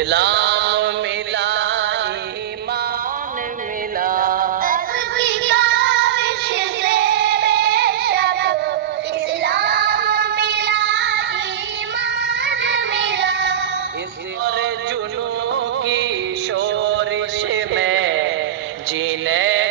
اسلام ملا ایمان ملا، اس کی کاوش سے بے شک اسلام ملا ایمان ملا، اس اور جنوں کی شورش میں جینے